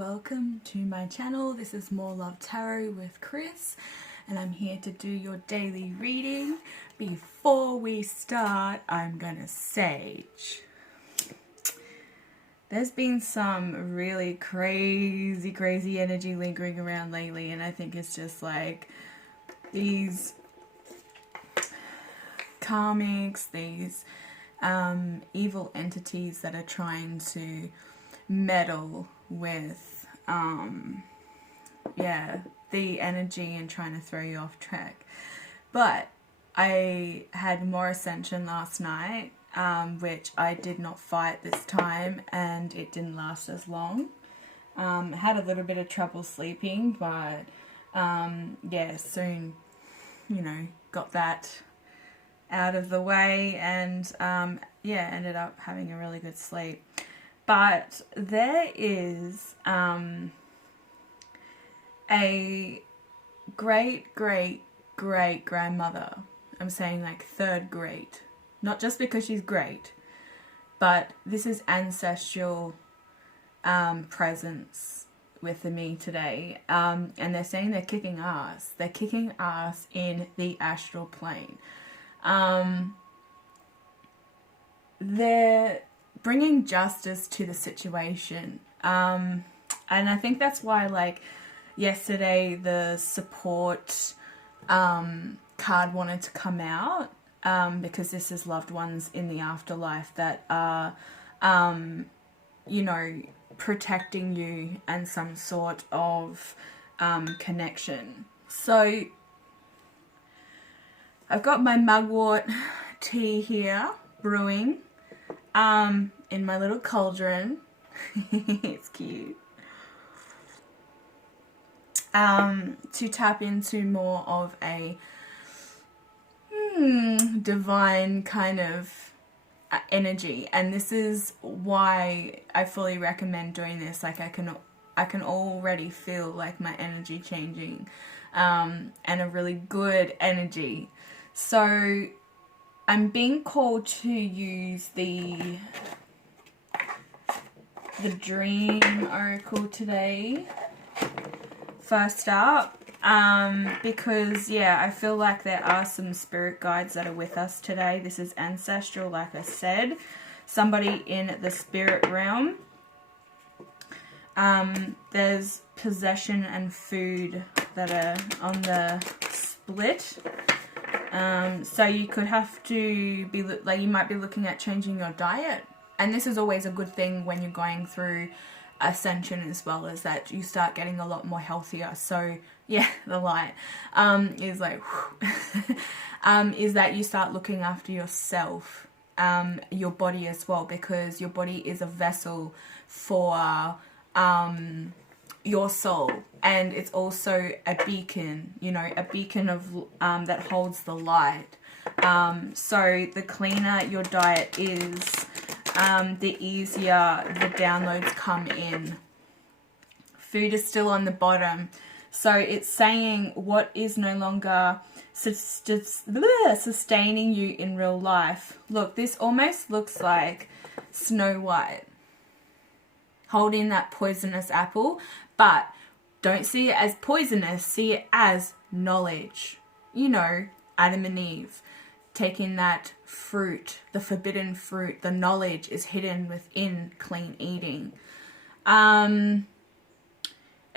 welcome to my channel. This is More Love Tarot with Chris, and I'm here to do your daily reading. Before we start, I'm gonna sage. There's been some really crazy energy lingering around lately, and I think it's just like these karmics, these evil entities that are trying to meddle with the energy and trying to throw you off track. But I had more ascension last night, which I did not fight this time, and it didn't last as long. Had a little bit of trouble sleeping, but yeah, soon, you know, got that out of the way, and yeah, ended up having a really good sleep. But there is a great grandmother. I'm saying like third great, not just because she's great, but this is ancestral presence with me today, and they're saying they're kicking ass. They're kicking ass in the astral plane. They're bringing justice to the situation, and I think that's why, like, yesterday the support card wanted to come out, because this is loved ones in the afterlife that are you know, protecting you and some sort of connection. So I've got my mugwort tea here brewing in my little cauldron. It's cute. To tap into more of a divine kind of energy, and this is why I fully recommend doing this. Like, I can already feel like my energy changing, and a really good energy. So I'm being called to use the Dream Oracle today first up, because yeah, I feel like there are some spirit guides that are with us today. This is ancestral, like I said, somebody in the spirit realm. There's possession and food that are on the split. So you could have to be, like, you might be looking at changing your diet. And this is always a good thing when you're going through ascension, as well, as that you start getting a lot more healthier. So yeah, the light is like is that you start looking after yourself, your body as well, because your body is a vessel for your soul, and it's also a beacon, you know, a beacon of that holds the light. So the cleaner your diet is, the easier the downloads come in. Food is still on the bottom, so it's saying what is no longer sustaining you in real life. Look, this almost looks like Snow White holding that poisonous apple, but don't see it as poisonous, see it as knowledge. You know, Adam and Eve taking that fruit, the forbidden fruit. The knowledge is hidden within clean eating. It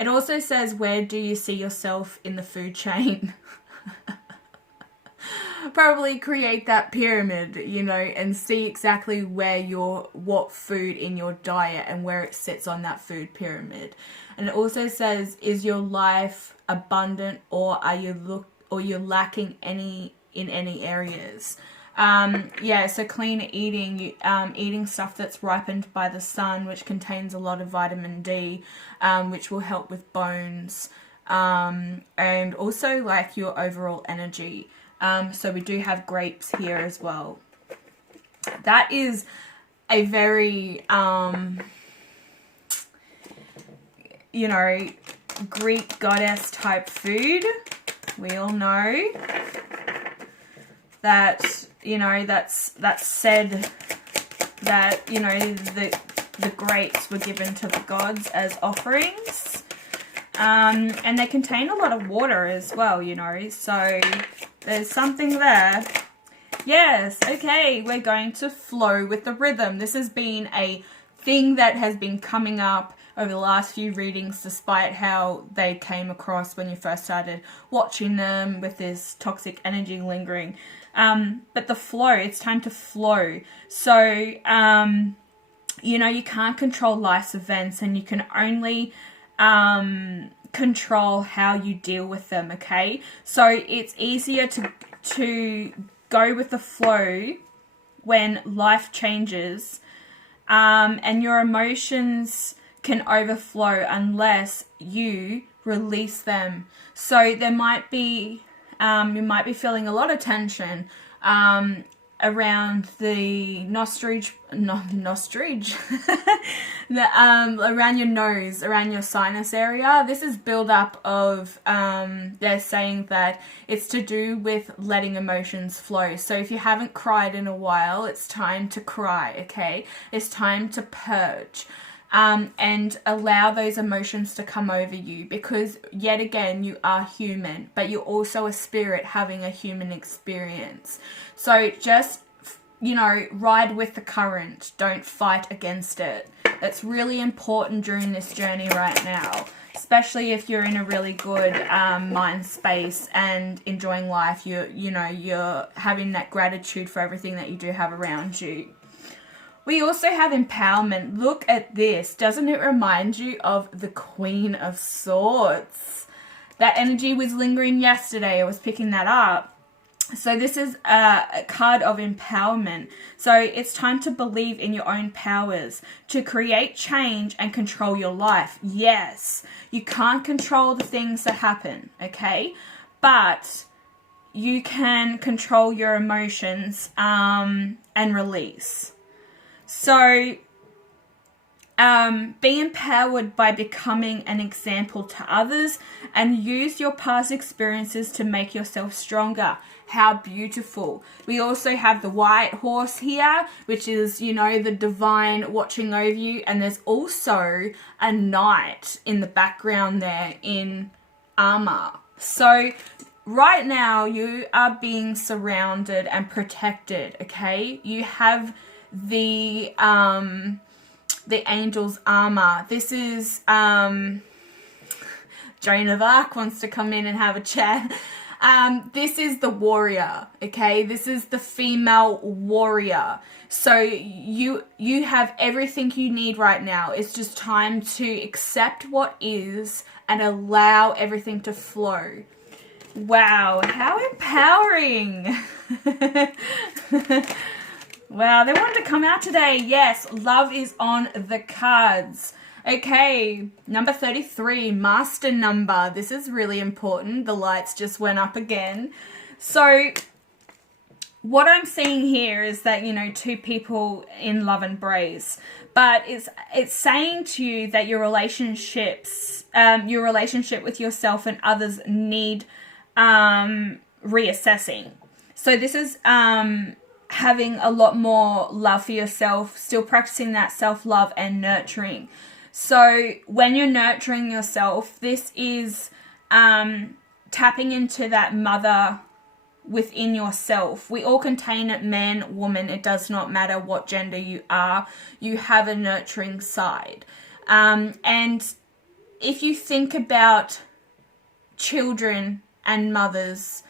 also says, where do you see yourself in the food chain? Probably create that pyramid, you know, and see exactly where what food in your diet and where it sits on that food pyramid. And it also says, is your life abundant, or are you you're lacking in any areas? Yeah, so clean eating, eating stuff that's ripened by the sun, which contains a lot of vitamin D, which will help with bones, and also like your overall energy. So we do have grapes here as well. That is a very, you know, Greek goddess type food. We all know that, you know, that's said that, you know, the grapes were given to the gods as offerings. And they contain a lot of water as well, you know, so there's something there. Yes, okay, we're going to flow with the rhythm. This has been a thing that has been coming up over the last few readings, despite how they came across when you first started watching them with this toxic energy lingering. But the flow, it's time to flow. So, you know, you can't control life's events, and you can only control how you deal with them, okay? So it's easier to go with the flow when life changes, and your emotions can overflow unless you release them. So there might be, you might be feeling a lot of tension around the around your nose, around your sinus area. This is build up of, they're saying that it's to do with letting emotions flow. So if you haven't cried in a while, it's time to cry, okay? It's time to purge. And allow those emotions to come over you, because yet again, you are human, but you're also a spirit having a human experience. So just, you know, ride with the current. Don't fight against it. That's really important during this journey right now, especially if you're in a really good mind space and enjoying life. You're having that gratitude for everything that you do have around you. We also have empowerment. Look at this. Doesn't it remind you of the Queen of Swords? That energy was lingering yesterday. I was picking that up. So this is a card of empowerment. So it's time to believe in your own powers, to create change and control your life. Yes, you can't control the things that happen, okay? But you can control your emotions and release. So, be empowered by becoming an example to others, and use your past experiences to make yourself stronger. How beautiful. We also have the white horse here, which is, you know, the divine watching over you. And there's also a knight in the background there in armor. So right now you are being surrounded and protected, okay? You have the angel's armor. This is Joan of Arc wants to come in and have a chat. This is the warrior, okay? This is the female warrior. So you have everything you need right now. It's just time to accept what is and allow everything to flow. Wow, how empowering. Wow, they wanted to come out today. Yes, love is on the cards. Okay, number 33, master number. This is really important. The lights just went up again. So what I'm seeing here is that, you know, two people in love embrace. But it's saying to you that your relationships, your relationship with yourself and others need reassessing. So this is having a lot more love for yourself, still practicing that self-love and nurturing. So when you're nurturing yourself, this is tapping into that mother within yourself. We all contain it, man, woman. It does not matter what gender you are. You have a nurturing side. And if you think about children and mothers,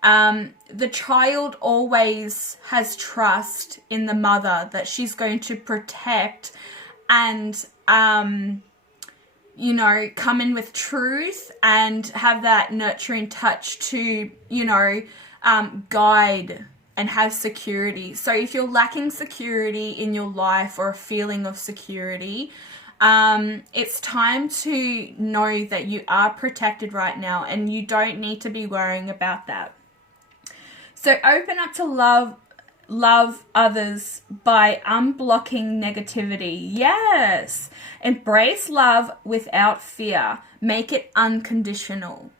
the child always has trust in the mother that she's going to protect and, you know, come in with truth and have that nurturing touch to, you know, guide and have security. So if you're lacking security in your life or a feeling of security, it's time to know that you are protected right now and you don't need to be worrying about that. So open up to love others by unblocking negativity. Yes. Embrace love without fear. Make it unconditional.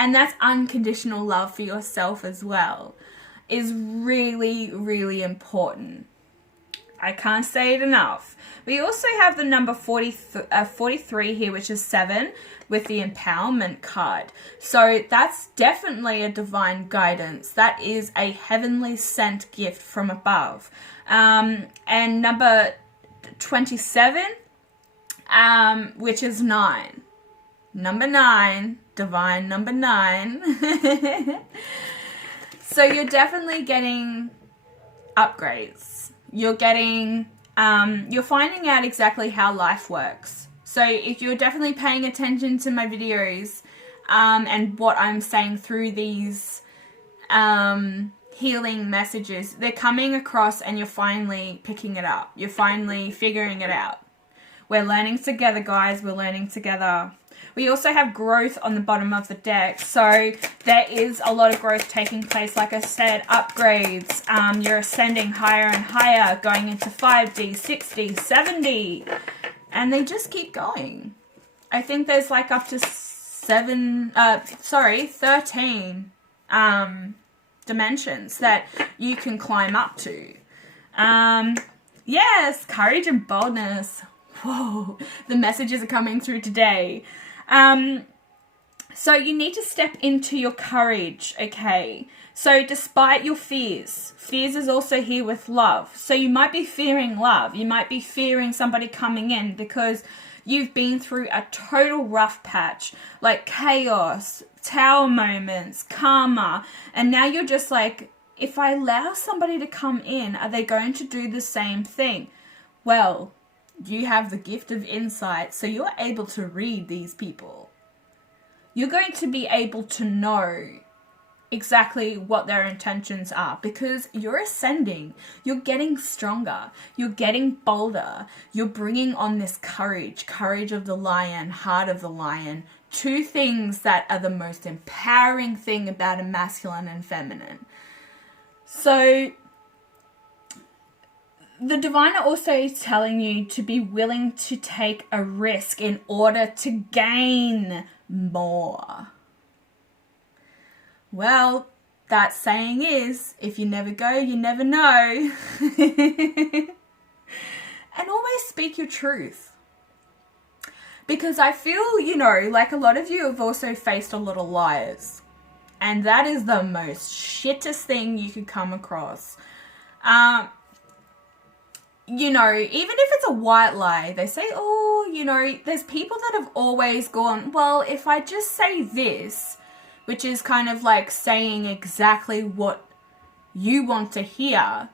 And that's unconditional love for yourself as well. Is really, really important. I can't say it enough. We also have the number 43 here, which is 7, with the empowerment card. So that's definitely a divine guidance. That is a heavenly sent gift from above. And number 27, which is 9. Number 9, divine number 9. So you're definitely getting upgrades. You're getting, you're finding out exactly how life works. So if you're definitely paying attention to my videos, and what I'm saying through these, healing messages, they're coming across and you're finally picking it up. You're finally figuring it out. We're learning together, guys. We're learning together. We also have growth on the bottom of the deck. So there is a lot of growth taking place. Like I said, upgrades. You're ascending higher and higher, going into 5D, 6D, 7D. And they just keep going. I think there's like up to 13 dimensions that you can climb up to. Yes, courage and boldness. Whoa, the messages are coming through today. So you need to step into your courage, okay? So despite your fears is also here with love. So you might be fearing love. You might be fearing somebody coming in because you've been through a total rough patch, like chaos, tower moments, karma, and now you're just like, if I allow somebody to come in, are they going to do the same thing? Well, you have the gift of insight, so you're able to read these people. You're going to be able to know exactly what their intentions are because you're ascending. You're getting stronger. You're getting bolder. You're bringing on this courage of the lion, heart of the lion. 2 things that are the most empowering thing about a masculine and feminine. So the divine also is telling you to be willing to take a risk in order to gain more. Well, that saying is, if you never go, you never know. And always speak your truth. Because I feel, you know, like a lot of you have also faced a lot of liars. And that is the most shittest thing you could come across. You know, even if it's a white lie, they say, oh, you know, there's people that have always gone, well, if I just say this, which is kind of like saying exactly what you want to hear,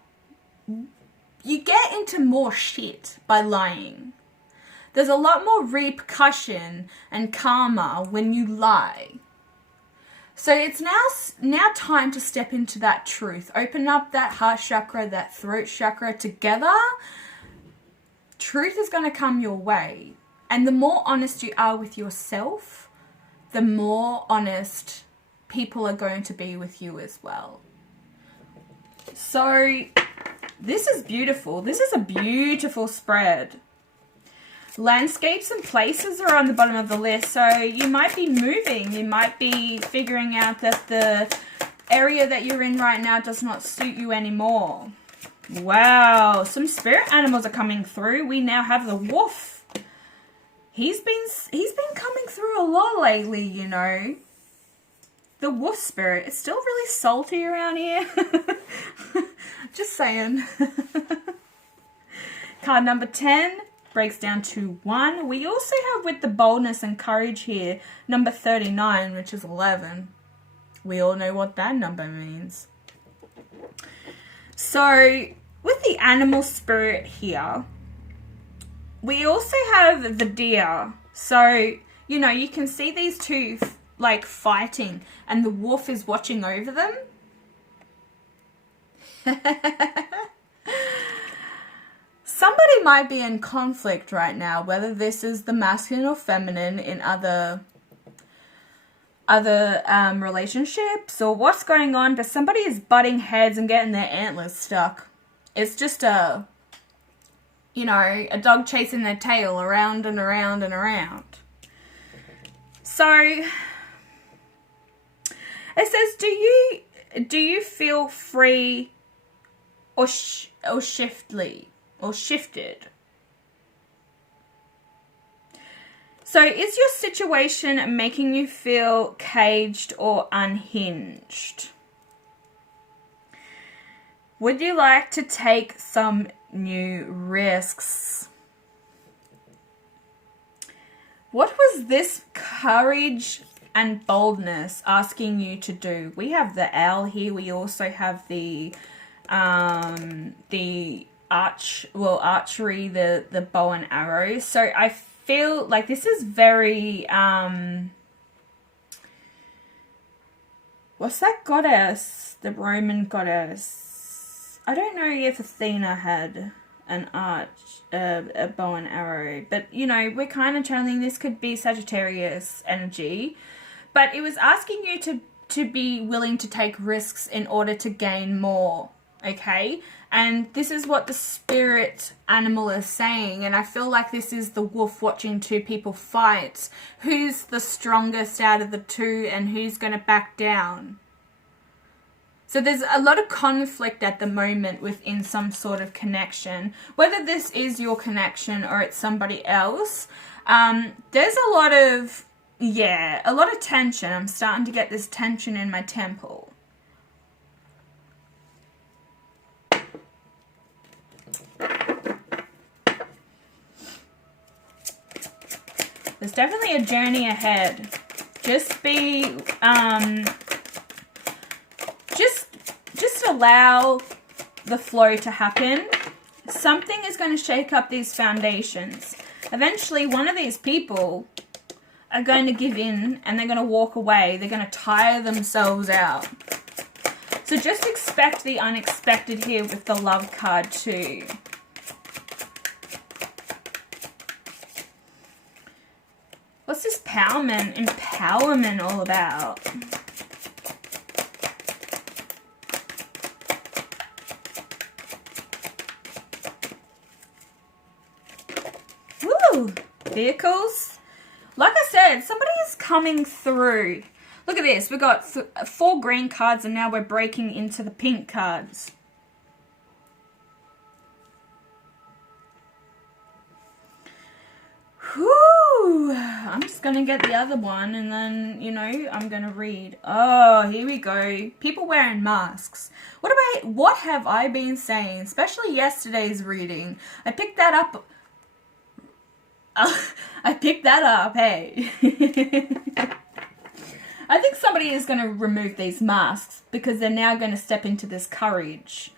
you get into more shit by lying. There's a lot more repercussion and karma when you lie. So it's now time to step into that truth. Open up that heart chakra, that throat chakra together. Truth is going to come your way. And the more honest you are with yourself, the more honest people are going to be with you as well. So this is beautiful. This is a beautiful spread. Landscapes and places are on the bottom of the list. So you might be moving. You might be figuring out that the area that you're in right now does not suit you anymore. Wow. Some spirit animals are coming through. We now have the wolf. He's been coming through a lot lately, you know. The wolf spirit. It's still really salty around here. Just saying. Card number 10. Breaks down to 1. We also have with the boldness and courage here, number 39, which is 11. We all know what that number means. So, with the animal spirit here, we also have the deer. So, you know, you can see these two, like, fighting, and the wolf is watching over them. Somebody might be in conflict right now, whether this is the masculine or feminine in other relationships or what's going on, but somebody is butting heads and getting their antlers stuck. It's just a dog chasing their tail around and around and around. So it says, do you feel free or shiftly? or shifted. So is your situation making you feel caged or unhinged? Would you like to take some new risks? What was this courage and boldness asking you to do? We have the owl here. We also have the archery, the bow and arrow. So I feel like this is very what's that goddess? The Roman goddess. I don't know if Athena had an a bow and arrow, but you know, we're kind of channeling, this could be Sagittarius energy, but it was asking you to be willing to take risks in order to gain more, okay? And this is what the spirit animal is saying, and I feel like this is the wolf watching two people fight. Who's the strongest out of the two and who's going to back down? So there's a lot of conflict at the moment within some sort of connection. Whether this is your connection or it's somebody else, there's a lot of tension. I'm starting to get this tension in my temple. There's definitely a journey ahead. Just be, just allow the flow to happen. Something is going to shake up these foundations. Eventually, one of these people are going to give in and they're going to walk away. They're going to tire themselves out. So just expect the unexpected here with the love card too. What's this empowerment all about? Woo! Vehicles. Like I said, somebody is coming through. Look at this. We've got 4 green cards and now we're breaking into the pink cards. Whew. I'm just going to get the other one and then, you know, I'm going to read. Oh, here we go. People wearing masks. What have I been saying? Especially yesterday's reading. I picked that up. Hey. I think somebody is going to remove these masks because they're now going to step into this courage.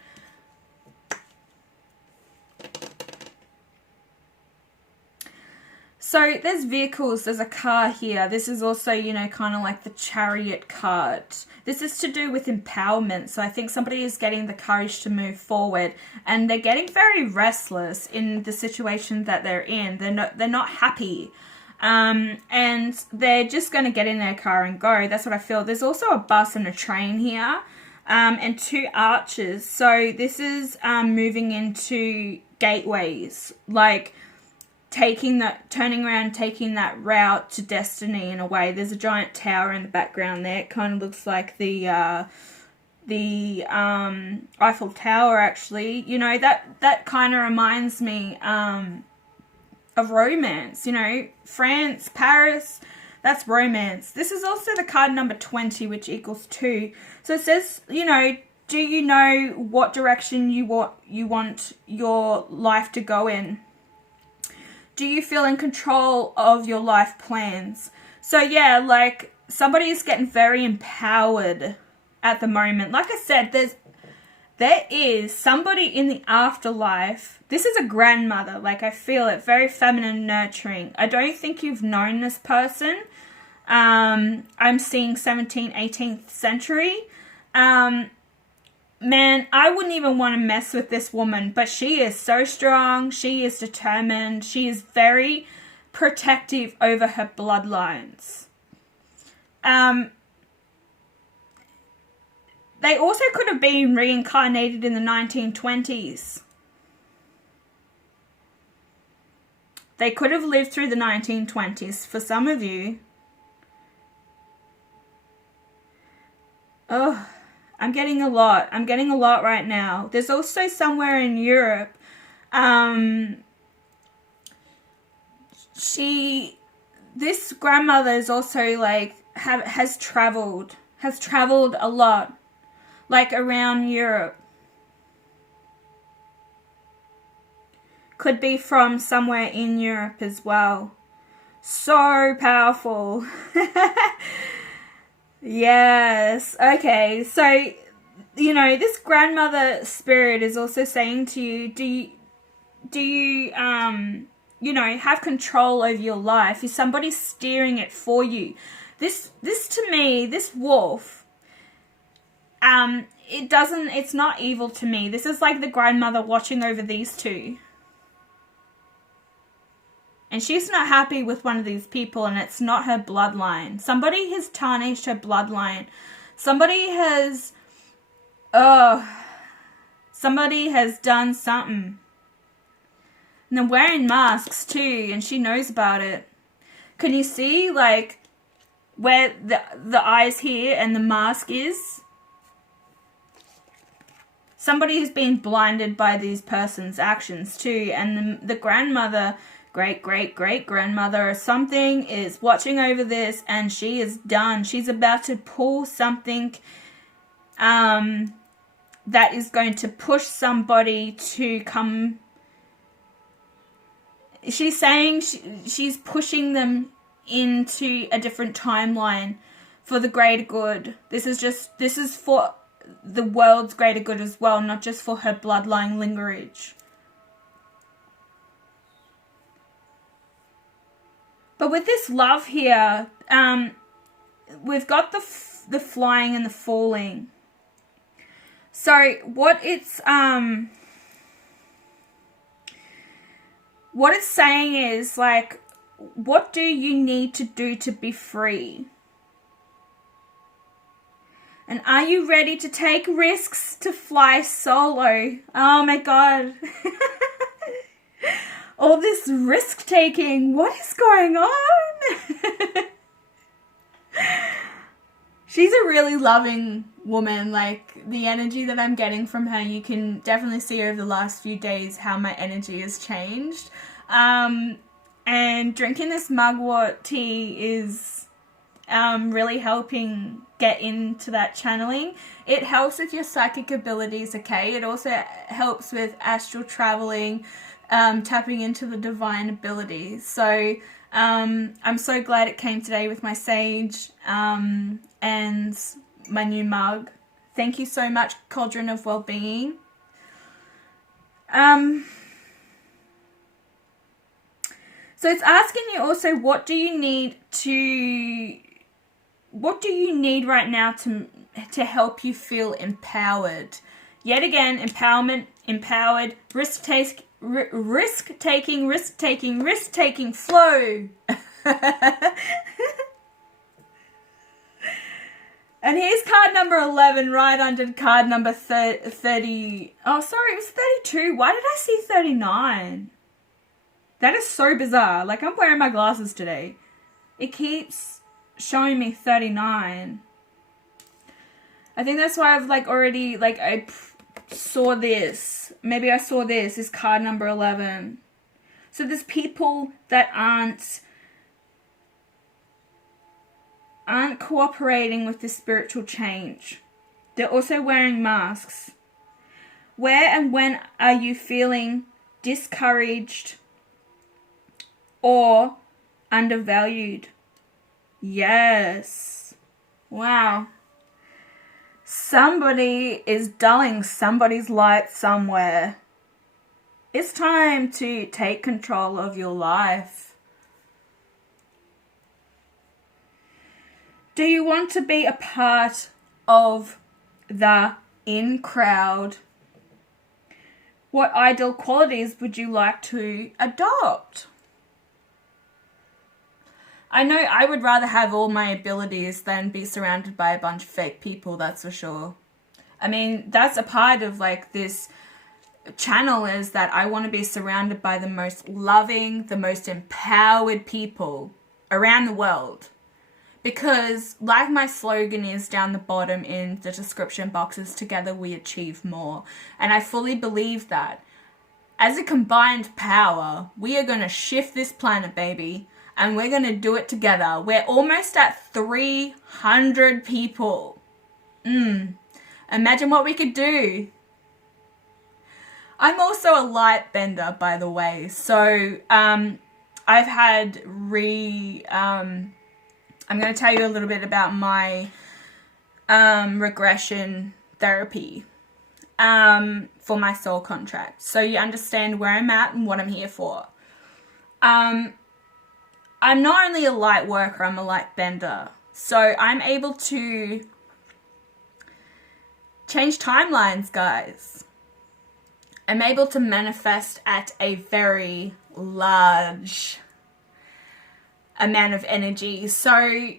So there's vehicles, there's a car here. This is also, you know, kind of like the Chariot card. This is to do with empowerment. So I think somebody is getting the courage to move forward and they're getting very restless in the situation that they're in. They're not happy. And they're just going to get in their car and go. That's what I feel. There's also a bus and a train here. And 2 arches. So this is moving into gateways, like turning around, taking that route to destiny in a way. There's a giant tower in the background there. It kind of looks like the Eiffel Tower, actually. You know, that kind of reminds me of romance. You know, France, Paris, that's romance. This is also the card number 20, which equals 2. So it says, you know, do you know what direction you want your life to go in? Do you feel in control of your life plans? So yeah, like somebody is getting very empowered at the moment. Like I said, there is somebody in the afterlife. This is a grandmother. Like I feel it, very feminine, nurturing. I don't think you've known this person. I'm seeing 17th, 18th century. Man, I wouldn't even want to mess with this woman, but she is so strong. She is determined. She is very protective over her bloodlines. They also could have been reincarnated in the 1920s. They could have lived through the 1920s for some of you. Oh, I'm getting a lot. I'm getting a lot right now. There's also somewhere in Europe, This grandmother is also like, has traveled a lot, like around Europe. Could be from somewhere in Europe as well. So powerful. Yes. Okay. So, you know, this grandmother spirit is also saying to you, do you you know, have control over your life? Is somebody steering it for you? This to me, this wolf, it's not evil to me. This is like the grandmother watching over these two. And she's not happy with one of these people, and it's not her bloodline. Somebody has tarnished her bloodline. Somebody has done something. And they're wearing masks too, and she knows about it. Can you see, like, where the eyes here and the mask is? Somebody has been blinded by these person's actions too, and the grandmother, great-great-great-grandmother or something, is watching over this, and she is done. She's about to pull something that is going to push somebody to come. She's saying she's pushing them into a different timeline for the greater good. This is for the world's greater good as well, not just for her bloodline lineage. But with this love here, we've got the flying and the falling. So what it's saying is, like, what do you need to do to be free? And are you ready to take risks to fly solo? Oh my God. All this risk taking. What is going on? She's a really loving woman. Like, the energy that I'm getting from her, you can definitely see over the last few days how my energy has changed. And drinking this mugwort tea is really helping get into that channeling. It helps with your psychic abilities, okay? It also helps with astral traveling, tapping into the divine abilities. So I'm so glad it came today with my sage and my new mug. Thank you so much, Cauldron of Wellbeing. So it's asking you also, what do you need right now to help you feel empowered? Yet again, empowered, risk-taking flow. And here's card number 11 right under card number 30. Oh, sorry, it was 32. Why did I see 39? That is so bizarre. Like, I'm wearing my glasses today. It keeps showing me 39. I think that's why I've, like, already, like, I saw this. Maybe I saw this. Is card number 11. So there's people that aren't cooperating with this spiritual change. They're also wearing masks. Where and when are you feeling discouraged or undervalued? Yes. Wow. Somebody is dulling somebody's light somewhere. It's time to take control of your life. Do you want to be a part of the in crowd? What ideal qualities would you like to adopt? I know I would rather have all my abilities than be surrounded by a bunch of fake people, that's for sure. I mean, that's a part of, like, this channel, is that I want to be surrounded by the most loving, the most empowered people around the world. Because, like my slogan is down the bottom in the description boxes, together we achieve more. And I fully believe that. as a combined power, we are going to shift this planet, baby. And we're going to do it together. We're almost at 300 people. Imagine what we could do. I'm also a light bender, by the way. So, I've had I'm going to tell you a little bit about my regression therapy for my soul contract. So you understand where I'm at and what I'm here for. I'm not only a light worker, I'm a light bender. So I'm able to change timelines, guys. I'm able to manifest at a very large amount of energy. So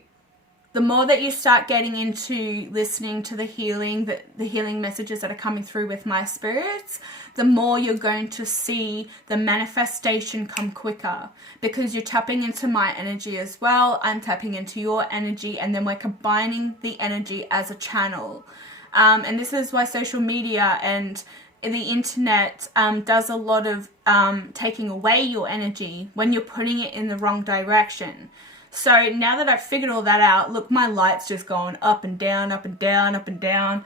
the more that you start getting into listening to the healing messages that are coming through with my spirits, the more you're going to see the manifestation come quicker, because you're tapping into my energy as well. I'm tapping into your energy, and then we're combining the energy as a channel. And this is why social media and the internet does a lot of taking away your energy when you're putting it in the wrong direction. So now that I've figured all that out, look, my light's just going up and down, up and down, up and down.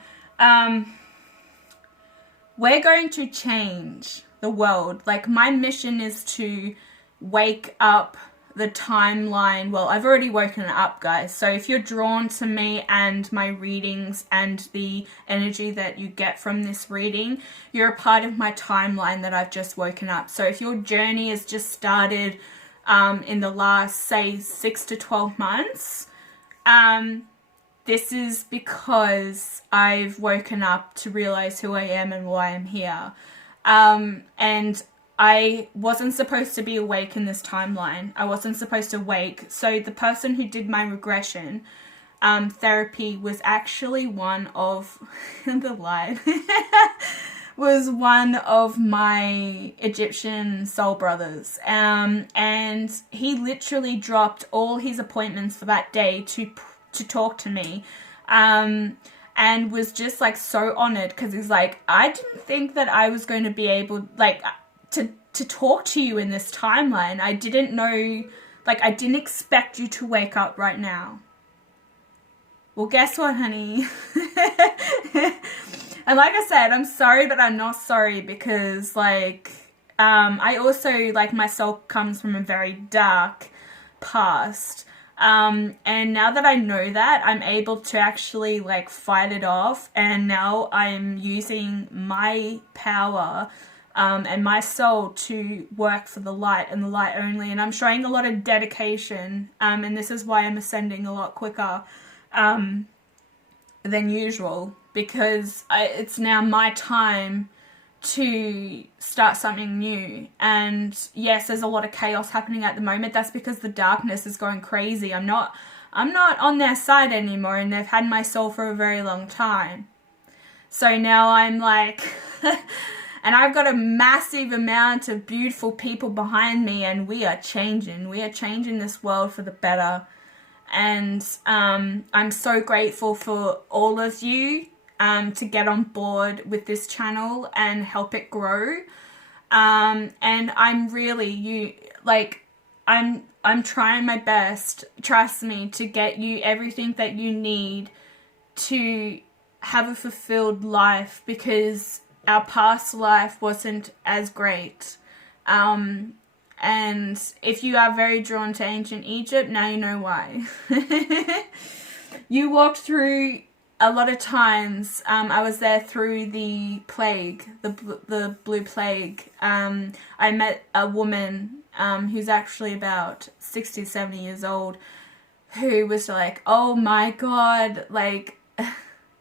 We're going to change the world. Like, my mission is to wake up the timeline. Well, I've already woken it up, guys. So if you're drawn to me and my readings and the energy that you get from this reading, you're a part of my timeline that I've just woken up. So if your journey has just started in the last, say, 6 to 12 months, this is because I've woken up to realize who I am and why I'm here. And I wasn't supposed to be awake in this timeline. I wasn't supposed to wake. So the person who did my regression therapy was actually one of the light was one of my Egyptian soul brothers. And he literally dropped all his appointments for that day to talk to me. And was just like so honored, because he's like, I didn't think that I was going to be able, like, to talk to you in this timeline. I didn't know, like, I didn't expect you to wake up right now. Well, guess what, honey? And like I said, I'm sorry, but I'm not sorry, because, like, I also, like, my soul comes from a very dark past. And now that I know that, I'm able to actually, like, fight it off. And now I'm using my power and my soul to work for the light and the light only. And I'm showing a lot of dedication. And this is why I'm ascending a lot quicker than usual, because it's now my time to start something new. And yes, there's a lot of chaos happening at the moment. That's because the darkness is going crazy. I'm not on their side anymore, and they've had my soul for a very long time. So now I'm like and I've got a massive amount of beautiful people behind me, and we are changing this world for the better. And I'm so grateful for all of you to get on board with this channel and help it grow. And I'm really, I'm trying my best, trust me, to get you everything that you need to have a fulfilled life, because our past life wasn't as great. And if you are very drawn to ancient Egypt, now you know why. You walked through a lot of times. I was there through the plague, the blue plague. I met a woman who's actually about 60, 70 years old, who was like, oh my God, like,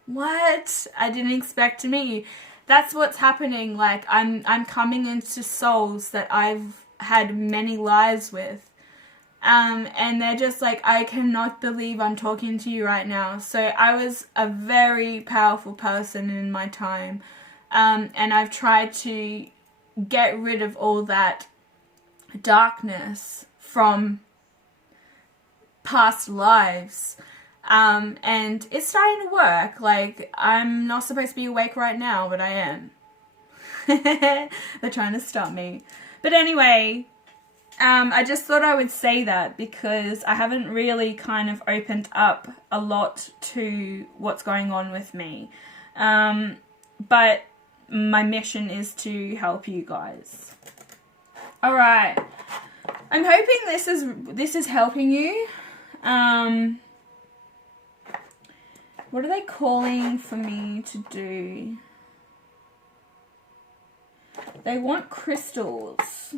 what? I didn't expect to meet you. That's what's happening. Like, I'm coming into souls that I've had many lives with. And they're just like, I cannot believe I'm talking to you right now. So I was a very powerful person in my time. And I've tried to get rid of all that darkness from past lives. And it's starting to work. Like, I'm not supposed to be awake right now, but I am. They're trying to stop me. But anyway, I just thought I would say that because I haven't really kind of opened up a lot to what's going on with me. But my mission is to help you guys. All right. I'm hoping this is helping you. What are they calling for me to do? They want crystals.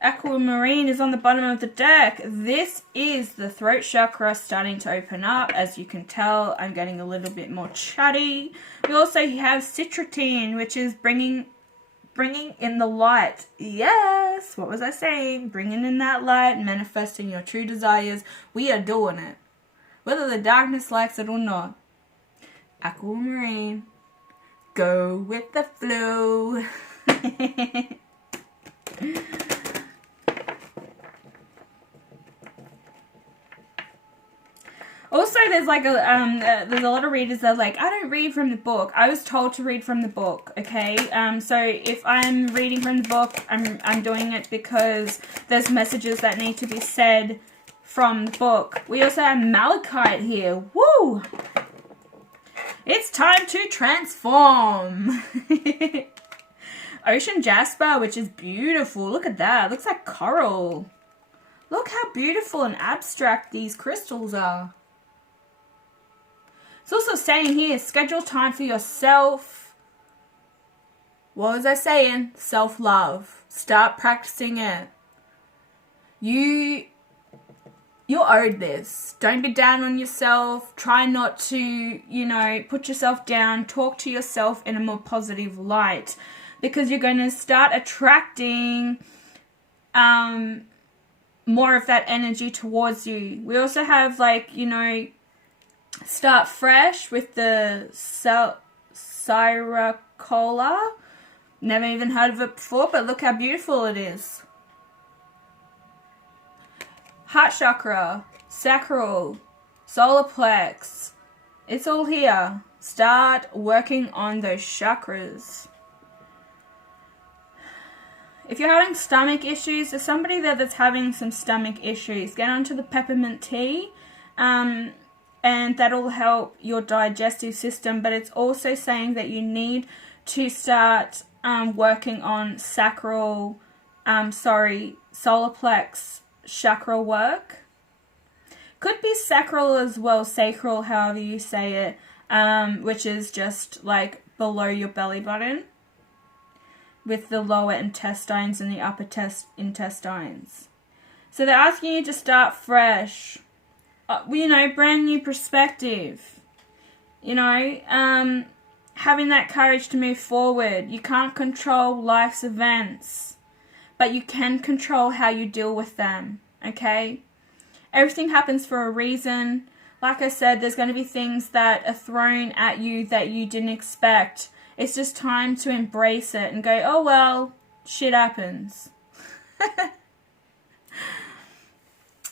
Aquamarine is on the bottom of the deck. This is the throat chakra starting to open up. As you can tell, I'm getting a little bit more chatty. We also have citrotine, which is bringing in the light. Yes, what was I saying? Bringing in that light, manifesting your true desires. We are doing it. Whether the darkness likes it or not. Aquamarine. Go with the flow. Also, there's like there's a lot of readers that are like, I don't read from the book. I was told to read from the book, okay? So if I'm reading from the book, I'm doing it because there's messages that need to be said from the book. We also have malachite here. Woo! It's time to transform. Ocean jasper, which is beautiful. Look at that. It looks like coral. Look how beautiful and abstract these crystals are. It's also saying here, schedule time for yourself. What was I saying? Self-love. Start practicing it. You're owed this. Don't be down on yourself. Try not to, you know, put yourself down. Talk to yourself in a more positive light. Because you're going to start attracting more of that energy towards you. We also have, like, you know, start fresh with the Syracola. Never even heard of it before, but look how beautiful it is. Heart chakra, sacral, solar plex. It's all here. Start working on those chakras. If you're having stomach issues, there's somebody there that's having some stomach issues. Get onto the peppermint tea, and that'll help your digestive system. But it's also saying that you need to start working on solar plex chakra work. Could be sacral as well, sacral, however you say it, which is just like below your belly button, with the lower intestines and the upper intestines. So they're asking you to start fresh. You know, brand new perspective. You know, having that courage to move forward. You can't control life's events, but you can control how you deal with them, okay? Everything happens for a reason. Like I said, there's going to be things that are thrown at you that you didn't expect. It's just time to embrace it and go, oh well, shit happens.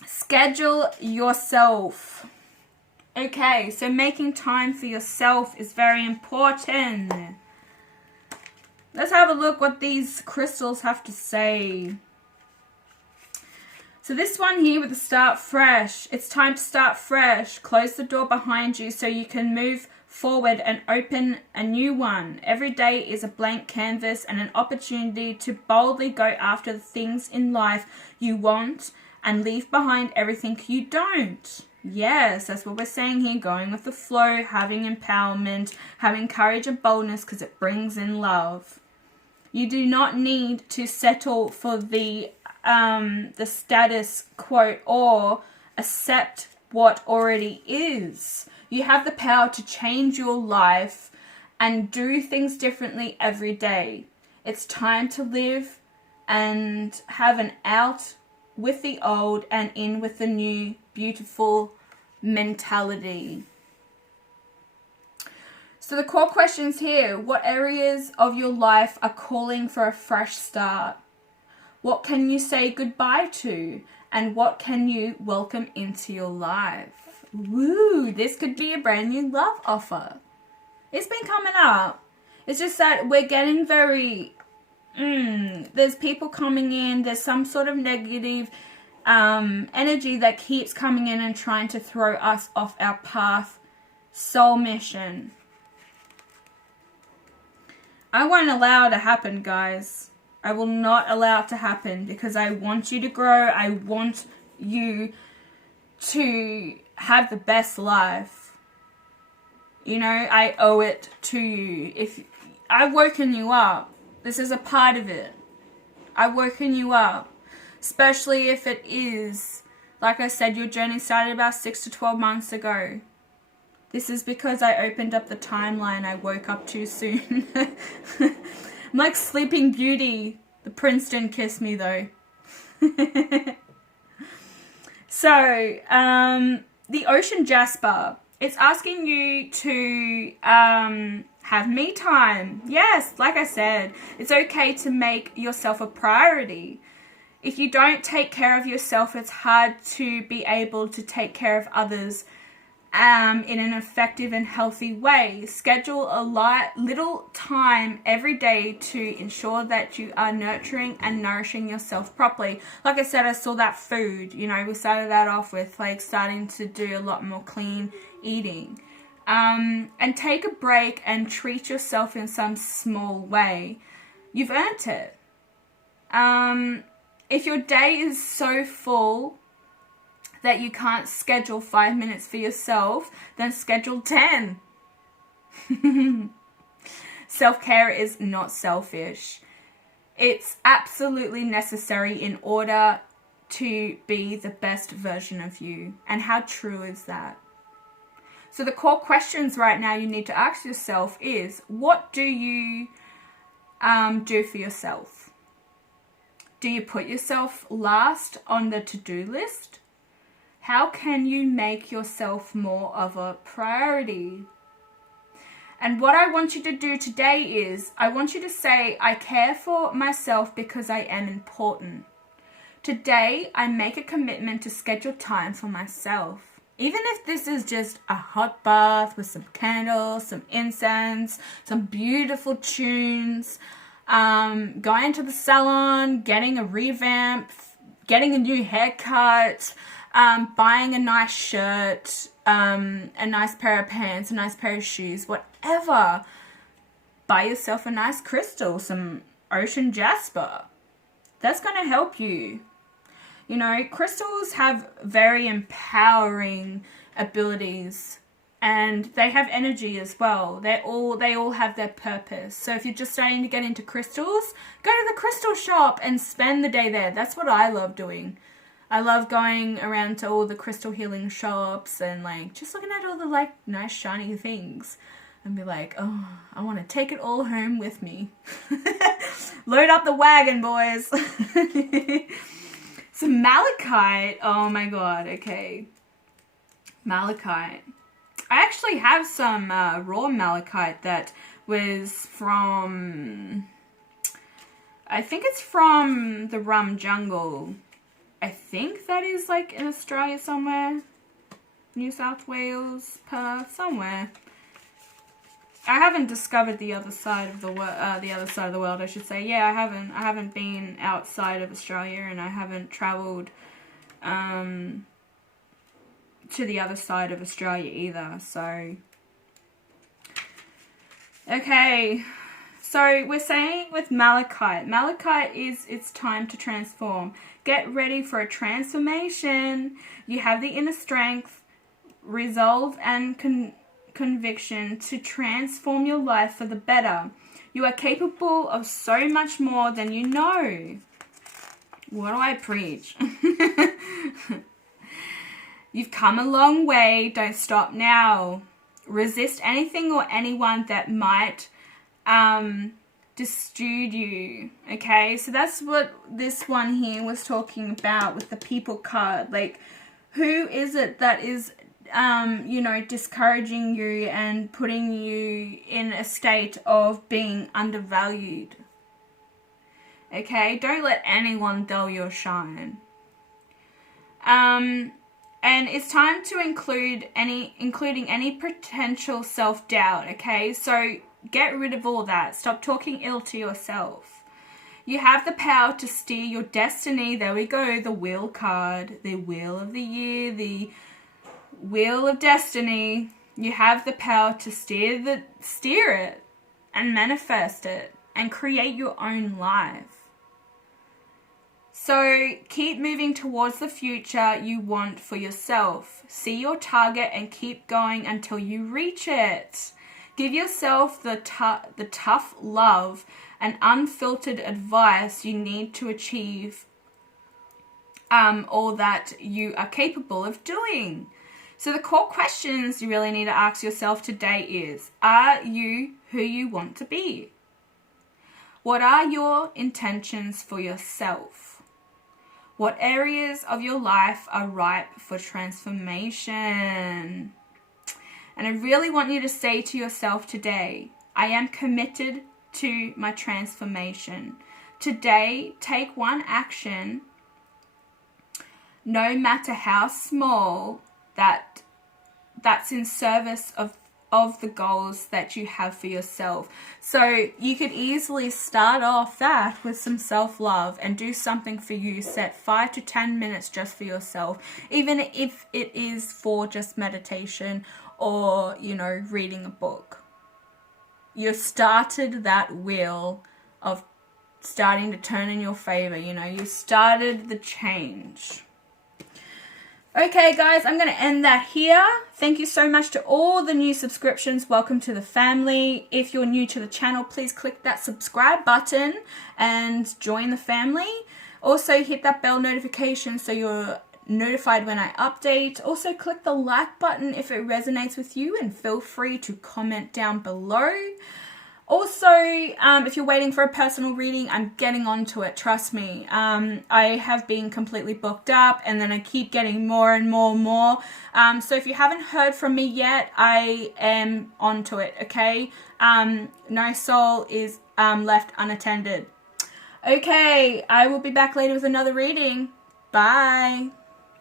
Schedule yourself. Okay, so making time for yourself is very important. Let's have a look what these crystals have to say. So this one here with the start fresh. It's time to start fresh. Close the door behind you so you can move forward and open a new one. Every day is a blank canvas and an opportunity to boldly go after the things in life you want and leave behind everything you don't. Yes, that's what we're saying here. Going with the flow, having empowerment, having courage and boldness because it brings in love. You do not need to settle for the status quo or accept what already is. You have the power to change your life and do things differently every day. It's time to live and have an out with the old and in with the new beautiful mentality. So the core questions here: what areas of your life are calling for a fresh start? What can you say goodbye to? And what can you welcome into your life? Woo! This could be a brand new love offer. It's been coming up. It's just that we're getting very, there's people coming in, there's some sort of negative energy that keeps coming in and trying to throw us off our path. Soul mission. I won't allow it to happen, guys. I will not allow it to happen because I want you to grow. I want you to have the best life. You know, I owe it to you. If I've woken you up, this is a part of it. I've woken you up, especially if it is, like I said, your journey started about 6 to 12 months ago. This is because I opened up the timeline. I woke up too soon. I'm like Sleeping Beauty. The prince didn't kiss me though. So, the ocean jasper. It's asking you to have me time. Yes, like I said, it's okay to make yourself a priority. If you don't take care of yourself, it's hard to be able to take care of others in an effective and healthy way. Schedule a little time every day to ensure that you are nurturing and nourishing yourself properly. Like I said, I saw that food, you know, we started that off with like starting to do a lot more clean eating. And take a break and treat yourself in some small way. You've earned it. If your day is so full that you can't schedule 5 minutes for yourself, then schedule 10. Self-care is not selfish. It's absolutely necessary in order to be the best version of you. And how true is that? So the core questions right now you need to ask yourself is, what do you do for yourself? Do you put yourself last on the to-do list? How can you make yourself more of a priority? And what I want you to do today is, I want you to say, I care for myself because I am important. Today, I make a commitment to schedule time for myself. Even if this is just a hot bath with some candles, some incense, some beautiful tunes, going to the salon, getting a revamp, getting a new haircut, buying a nice shirt, a nice pair of pants, a nice pair of shoes, whatever. Buy yourself a nice crystal, some ocean jasper. That's going to help you. You know, crystals have very empowering abilities and they have energy as well. They all have their purpose. So if you're just starting to get into crystals, go to the crystal shop and spend the day there. That's what I love doing. I love going around to all the crystal healing shops and like just looking at all the like nice shiny things and be like, oh, I want to take it all home with me. Load up the wagon, boys. Some malachite. Oh my god, okay. Malachite. I actually have some raw malachite that was from, I think it's from the Rum Jungle. I think that is like in Australia somewhere. New South Wales, Perth, somewhere. I haven't discovered the other side of the world, I should say. Yeah, I haven't been outside of Australia, and I haven't travelled to the other side of Australia either. So, okay. So we're saying with malachite is it's time to transform. Get ready for a transformation. You have the inner strength, resolve, and conviction to transform your life for the better. You are capable of so much more than you know. What do I preach? You've come a long way. Don't stop now. Resist anything or anyone that might dissuade you. Okay, so that's what this one here was talking about with the people card. Like, who is it that is you know, discouraging you and putting you in a state of being undervalued? Okay, don't let anyone dull your shine. And it's time to including any potential self-doubt, okay? So get rid of all that. Stop talking ill to yourself. You have the power to steer your destiny. There we go, the Wheel card, the Wheel of the Year, the Wheel of Destiny. You have the power to steer it and manifest it and create your own life. So keep moving towards the future you want for yourself. See your target and keep going until you reach it. Give yourself the tough love and unfiltered advice you need to achieve all that you are capable of doing. So the core questions you really need to ask yourself today is, are you who you want to be? What are your intentions for yourself? What areas of your life are ripe for transformation? And I really want you to say to yourself today, I am committed to my transformation. Today, take one action, no matter how small, that's in service of the goals that you have for yourself. So you could easily start off that with some self-love and do something for you. Set 5 to 10 minutes just for yourself, even if it is for just meditation or, you know, reading a book. You started that wheel of starting to turn in your favor. You know, you started the change. Okay guys, I'm going to end that here. Thank you so much to all the new subscriptions. Welcome to the family. If you're new to the channel, please click that subscribe button and join the family. Also hit that bell notification so you're notified when I update. Also click the like button if it resonates with you, and feel free to comment down below. Also, if you're waiting for a personal reading, I'm getting onto it, trust me. I have been completely booked up, and then I keep getting more and more. So if you haven't heard from me yet, I am onto it, okay? No soul is left unattended. Okay, I will be back later with another reading. Bye.